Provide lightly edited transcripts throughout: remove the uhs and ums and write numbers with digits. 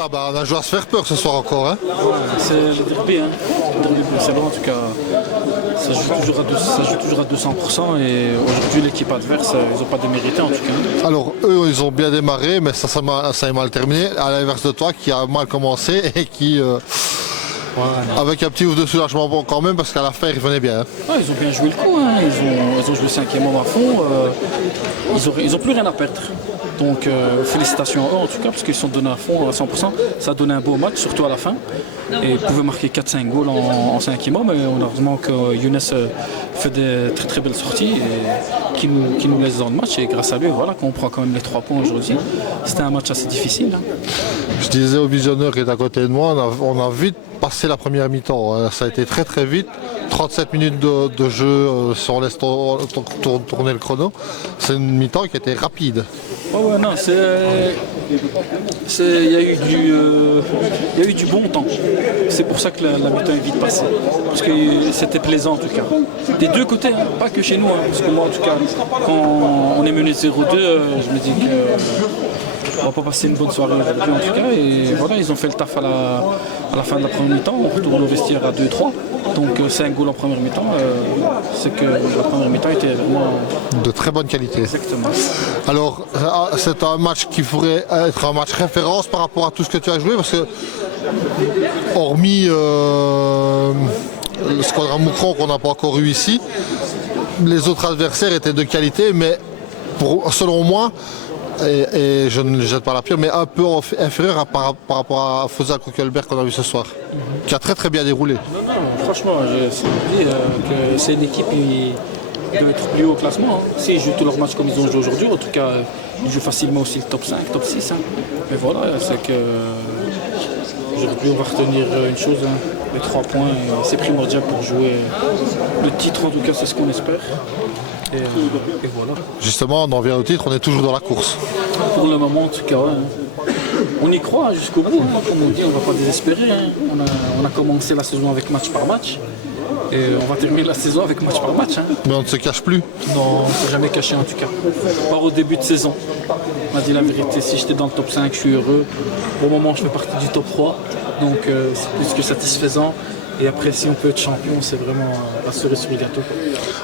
Hamza, on a joué à se faire peur ce soir encore. Hein. C'est le derby, hein. Le derby bruxellois en tout cas. Ça joue toujours à 200% et aujourd'hui l'équipe adverse, ils n'ont pas démérité en tout cas. Alors eux, ils ont bien démarré, mais ça est mal terminé. À l'inverse de toi, qui a mal commencé et qui, avec un petit ouf de soulagement bon, quand même, parce qu'à la fin, ils revenaient bien. Hein. Ouais, ils ont bien joué le coup, hein. Ils ont joué le 5e homme à fond. Ils n'ont plus rien à perdre. Donc félicitations à eux en tout cas parce qu'ils sont donnés à fond à 100%. Ça a donné un beau match, surtout à la fin. Et ils pouvaient marquer 4-5 goals en 5e homme. Et on a heureusement que Younes fait des très très belles sorties et qui nous laisse dans le match. Et grâce à lui, voilà, qu'on prend quand même les 3 points aujourd'hui. C'était un match assez difficile. Hein. Je disais au visionneur qui est à côté de moi, on a vite passé la première mi-temps. Hein. Ça a été très très vite. 37 minutes de jeu si on laisse tourner le chrono. C'est une mi-temps qui était rapide. Ouais, non, il y a eu du bon temps. C'est pour ça que la mi-temps est vite passée. Parce que c'était plaisant en tout cas. Des deux côtés, hein, pas que chez nous. Hein, parce que moi en tout cas, quand on est mené 0-2, je me dis qu'on va pas passer une bonne soirée aujourd'hui en tout cas. Et voilà, ils ont fait le taf à la fin de la première mi-temps. On retourne au vestiaire à 2-3. Donc 5 goals en première mi-temps, c'est que la première mi-temps était vraiment de très bonne qualité. Exactement. Alors c'est un match qui pourrait être un match référence par rapport à tout ce que tu as joué, parce que hormis le Squadron Moucron qu'on n'a pas encore eu ici, les autres adversaires étaient de qualité, mais selon moi, et je ne jette pas la pierre, mais un peu inférieur par rapport à Fosa Kuckelberg qu'on a vu ce soir, qui a très très bien déroulé. Non, franchement, je dis que c'est une équipe qui doit être plus haut au classement. Hein. S'ils jouent tous leurs matchs comme ils ont joué aujourd'hui, en tout cas, ils jouent facilement aussi le top 5, top 6. Hein. Mais voilà, c'est que aujourd'hui, on va retenir une chose, hein, les 3 points, c'est primordial pour jouer le titre, en tout cas, c'est ce qu'on espère. Et voilà. Justement, on en vient au titre, on est toujours dans la course. Pour le moment, en tout cas, ouais. On y croit jusqu'au bout. Hein. Comme on dit, on ne va pas désespérer. Hein. On a commencé la saison avec match par match. Et on va terminer la saison avec match par match. Hein. Mais on ne se cache plus. Non, on ne s'est jamais caché en tout cas. Pas au début de saison. On m'a dit la vérité, si j'étais dans le top 5, je suis heureux. Au moment, je fais partie du top 3. Donc c'est plus que satisfaisant. Et après, si on peut être champion, c'est vraiment la cerise sur le gâteau.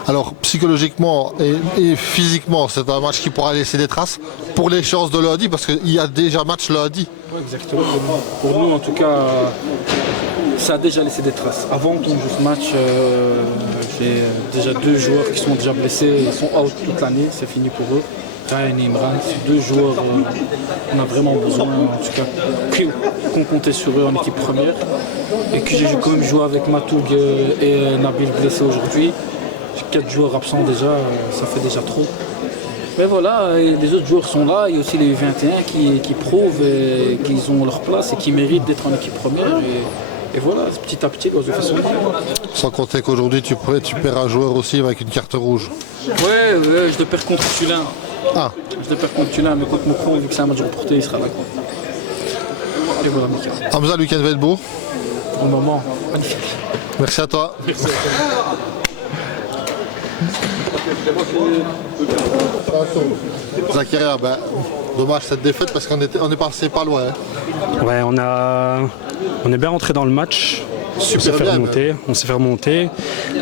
Alors, psychologiquement et physiquement, c'est un match qui pourra laisser des traces pour l'échéance de lundi, parce qu'il y a déjà match lundi. Oui, exactement. Pour nous, en tout cas, ça a déjà laissé des traces. Avant qu'on joue ce match, j'ai déjà 2 joueurs qui sont déjà blessés. Ils sont out toute l'année, c'est fini pour eux. Ryan et Imran, c'est 2 joueurs on a vraiment besoin, en tout cas, qu'on comptait sur eux en équipe première. Et que j'ai quand même joué avec Matoug et Nabil blessés aujourd'hui. 4 joueurs absents déjà, ça fait déjà trop. Mais voilà, les autres joueurs sont là, il y a aussi les U21 qui prouvent qu'ils ont leur place et qui méritent d'être en équipe première. Et voilà, petit à petit, l'oiseau fait son temps. Sans compter qu'aujourd'hui, tu perds un joueur aussi avec une carte rouge. Ouais, je le perds contre Tulin. Ah. Je le perds contre Tulin, mais contre Moucron, vu que c'est un match reporté, il sera là. Et voilà, Mika. Hamza, le week-end va être beau. Au moment, magnifique. Merci à toi. Merci. Zakaria, dommage cette défaite parce qu'on est passé pas loin. Hein. Ouais, on est bien rentré dans le match. On s'est fait remonter.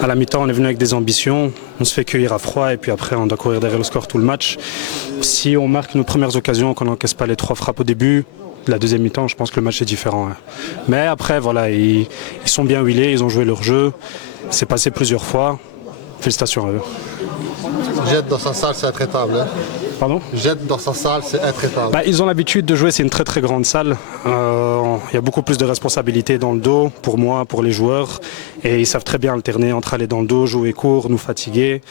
À la mi-temps, on est venu avec des ambitions. On se fait cueillir à froid et puis après, on doit courir derrière le score tout le match. Si on marque nos premières occasions, qu'on n'encaisse pas les 3 frappes au début, la deuxième mi-temps, je pense que le match est différent. Hein. Mais après, voilà, ils sont bien huilés, ils ont joué leur jeu. C'est passé plusieurs fois. Félicitations à eux. Jette dans sa salle, c'est intraitable. Hein. Pardon ? Jette dans sa salle, c'est intraitable. Ils ont l'habitude de jouer, c'est une très très grande salle. Il y a beaucoup plus de responsabilités dans le dos, pour moi, pour les joueurs. Et ils savent très bien alterner entre aller dans le dos, jouer court, nous fatiguer.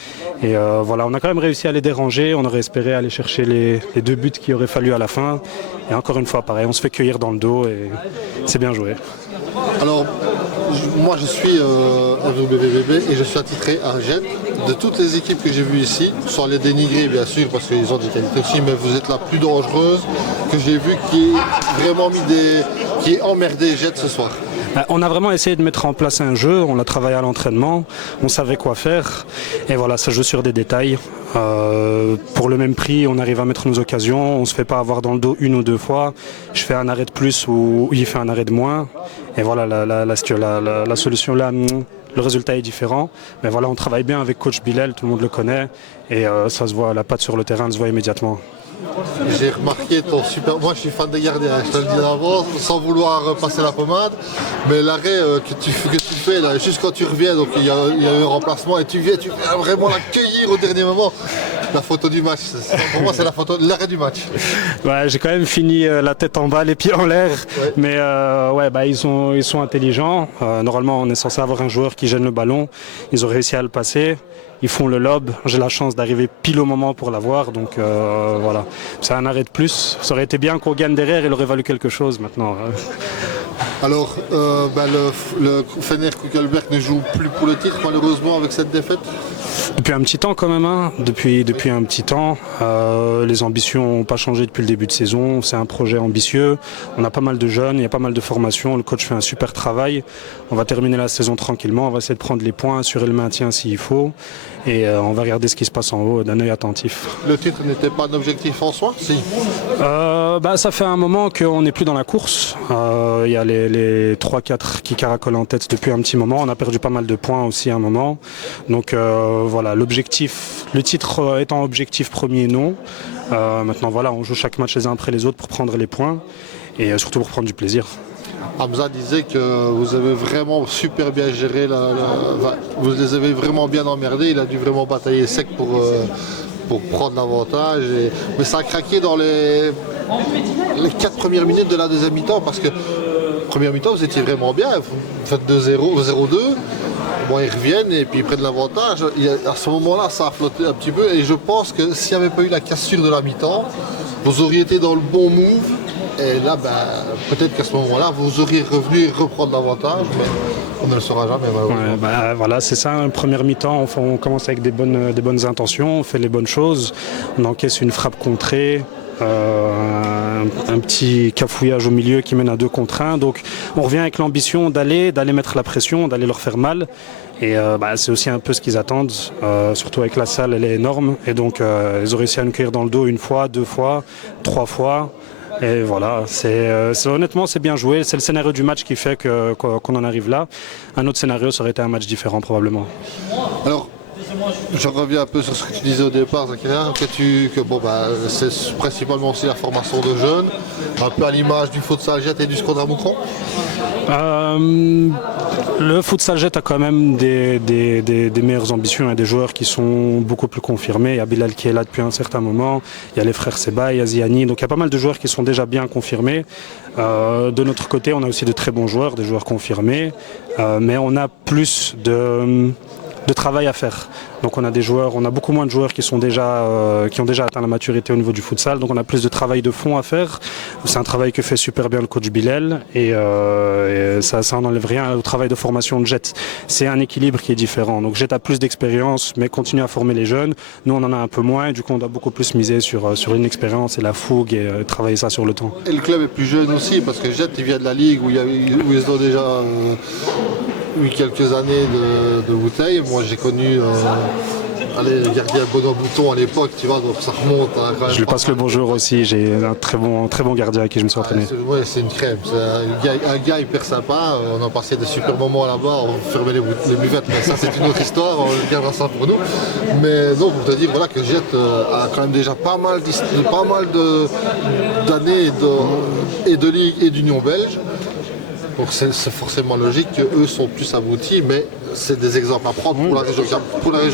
Et voilà, on a quand même réussi à les déranger. On aurait espéré aller chercher les 2 buts qu'il aurait fallu à la fin. Et encore une fois, pareil, on se fait cueillir dans le dos et c'est bien joué. Alors, moi je suis FWBB et je suis attitré à Jet. De toutes les équipes que j'ai vues ici, sans les dénigrer bien sûr parce qu'ils ont des qualités aussi, mais vous êtes la plus dangereuse que j'ai vue qui est vraiment qui est emmerdé Jet ce soir. On a vraiment essayé de mettre en place un jeu, on l'a travaillé à l'entraînement, on savait quoi faire et voilà, ça joue sur des détails. Pour le même prix, on arrive à mettre nos occasions, on ne se fait pas avoir dans le dos une ou deux fois. Je fais un arrêt de plus ou il fait un arrêt de moins. Et voilà, la solution là, le résultat est différent. Mais voilà, on travaille bien avec coach Bilal, tout le monde le connaît. Et ça se voit, la patte sur le terrain, elle se voit immédiatement. J'ai remarqué ton super. Moi, je suis fan des gardiens, je te le dis d'avance, sans vouloir passer la pommade. Mais l'arrêt que tu fais, là, juste quand tu reviens, donc il y a eu un remplacement et tu viens, tu fais vraiment l'accueillir au dernier moment. La photo du match, pour moi, c'est la photo de l'arrêt du match. Ouais, j'ai quand même fini la tête en bas, les pieds en l'air. Ouais. Mais ils sont intelligents. Normalement, on est censé avoir un joueur qui gêne le ballon. Ils ont réussi à le passer. Ils font le lob, j'ai la chance d'arriver pile au moment pour l'avoir, donc voilà. C'est un arrêt de plus. Ça aurait été bien qu'on gagne derrière, il aurait valu quelque chose maintenant. Alors, le Fener Kuckelberg ne joue plus pour le titre, malheureusement, avec cette défaite. Depuis un petit temps quand même, hein. Depuis un petit temps. Les ambitions n'ont pas changé depuis le début de saison. C'est un projet ambitieux. On a pas mal de jeunes, il y a pas mal de formations. Le coach fait un super travail. On va terminer la saison tranquillement. On va essayer de prendre les points, assurer le maintien s'il faut. Et on va regarder ce qui se passe en haut d'un œil attentif. Le titre n'était pas un objectif en soi, si. Ça fait un moment qu'on n'est plus dans la course. Il y a les 3-4 qui caracolent en tête depuis un petit moment. On a perdu pas mal de points aussi à un moment. Donc voilà, l'objectif, le titre étant objectif premier, non. Maintenant voilà, on joue chaque match les uns après les autres pour prendre les points et surtout pour prendre du plaisir. Hamza disait que vous avez vraiment super bien géré, vous les avez vraiment bien emmerdés. Il a dû vraiment batailler sec pour prendre l'avantage. Mais ça a craqué dans les 4 premières minutes de la deuxième mi-temps parce que première mi-temps vous étiez vraiment bien. Vous faites 2-0, 0-2. Bon, ils reviennent et puis ils prennent l'avantage. À ce moment-là, ça a flotté un petit peu. Et je pense que s'il n'y avait pas eu la cassure de la mi-temps, vous auriez été dans le bon move. Et là, peut-être qu'à ce moment-là, vous auriez revenu reprendre l'avantage, mais on ne le saura jamais. Ouais, voilà, c'est ça. Première mi-temps, on commence avec des bonnes intentions, on fait les bonnes choses, on encaisse une frappe contrée. Un petit cafouillage au milieu qui mène à 2 contre 1. Donc on revient avec l'ambition d'aller mettre la pression, d'aller leur faire mal. Et c'est aussi un peu ce qu'ils attendent, surtout avec la salle, elle est énorme. Et donc ils ont réussi à nous cueillir dans le dos 1 fois, 2 fois, 3 fois. Et voilà, honnêtement c'est bien joué, c'est le scénario du match qui fait qu'on en arrive là. Un autre scénario, ça aurait été un match différent probablement. Alors, je reviens un peu sur ce que tu disais au départ, c'est principalement aussi la formation de jeunes, un peu à l'image du futsal jet et du Skodra Moucron. Le futsal jet a quand même des meilleures ambitions et des joueurs qui sont beaucoup plus confirmés. Il y a Bilal qui est là depuis un certain moment, il y a les frères Seba, il y a Ziani, donc il y a pas mal de joueurs qui sont déjà bien confirmés. De notre côté, on a aussi de très bons joueurs, des joueurs confirmés, mais on a plus de travail à faire. Donc on a beaucoup moins de joueurs qui ont déjà atteint la maturité au niveau du futsal, donc on a plus de travail de fond à faire. C'est un travail que fait super bien le coach Bilal et ça n'enlève rien au travail de formation de Jet. C'est un équilibre qui est différent. Donc Jet a plus d'expérience mais continue à former les jeunes. Nous on en a un peu moins et du coup on doit beaucoup plus miser sur l'inexpérience et la fougue et travailler ça sur le temps. Et le club est plus jeune aussi parce que Jet il vient de la ligue où ils ont déjà eu quelques années de bouteille. Moi j'ai connu le gardien Benoît Bouton à l'époque, tu vois, donc ça remonte à quand même. Je lui passe le bonjour aussi, j'ai un très bon gardien avec qui je me suis entraîné. C'est une crème, c'est un gars hyper sympa, on a passé de super moments là-bas, on fermait les buvettes, mais ça c'est une autre histoire, on gardera ça pour nous. Mais non, pour te dire voilà, que Jet a quand même déjà pas mal d'années et de ligue et d'union belge. Donc c'est forcément logique qu'eux sont plus aboutis, mais c'est des exemples à prendre pour la région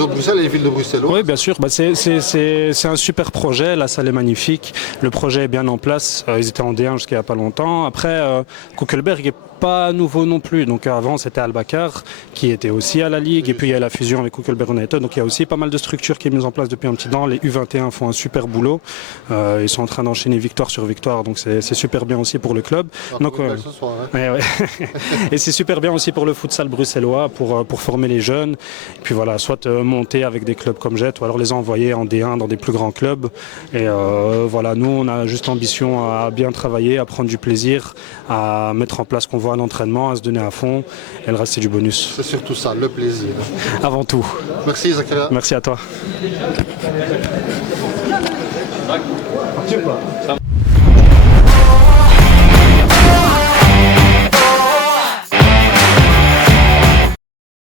de Bruxelles et les villes de Bruxelles. Oui, bien sûr. C'est un super projet. La salle est magnifique. Le projet est bien en place. Ils étaient en D1 jusqu'à il n'y a pas longtemps. Après, Kuckelberg n'est pas nouveau non plus. Donc avant, c'était Albakar qui était aussi à la Ligue. Et puis il y a la fusion avec Kuckelberg United. Donc il y a aussi pas mal de structures qui est mise en place depuis un petit temps. Les U21 font un super boulot. Ils sont en train d'enchaîner victoire sur victoire. Donc c'est super bien aussi pour le club. Donc, ce soir, hein. Ouais. Et c'est super bien aussi pour le futsal bruxellois, pour former les jeunes. Et puis voilà, soit monter avec des clubs comme Jet, ou alors les envoyer en D1 dans des plus grands clubs. Et voilà, nous on a juste ambition à bien travailler, à prendre du plaisir, à mettre en place ce qu'on voit avoir un entraînement, à se donner à fond et le reste c'est du bonus. C'est surtout ça, le plaisir. Avant tout. Merci Zakaria. Merci à toi. Ça